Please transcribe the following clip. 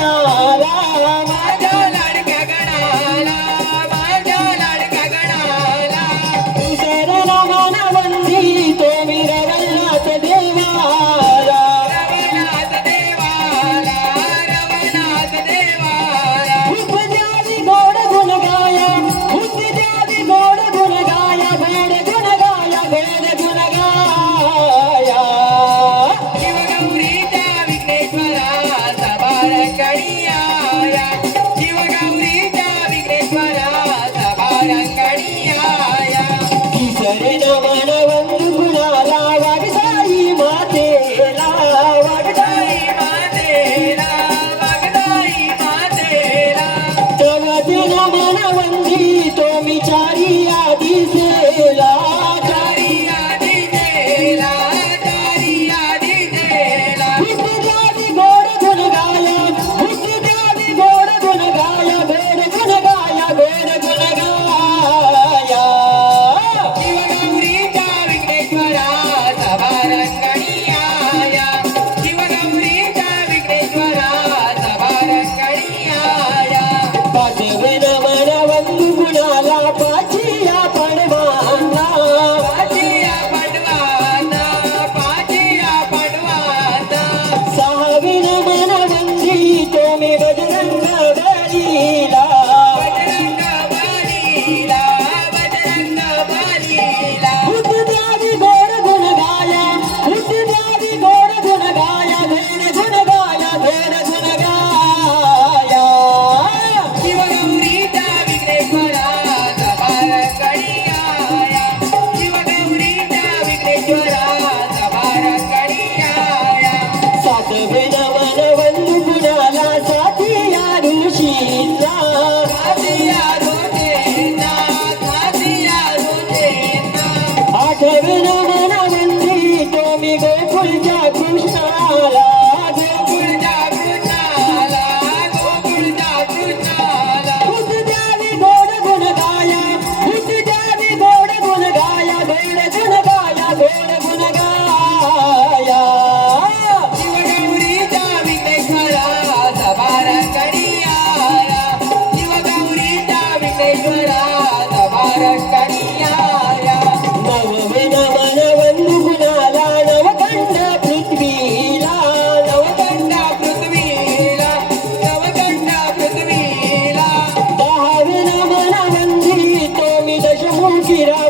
Nara, Nara, I love la Vamos virar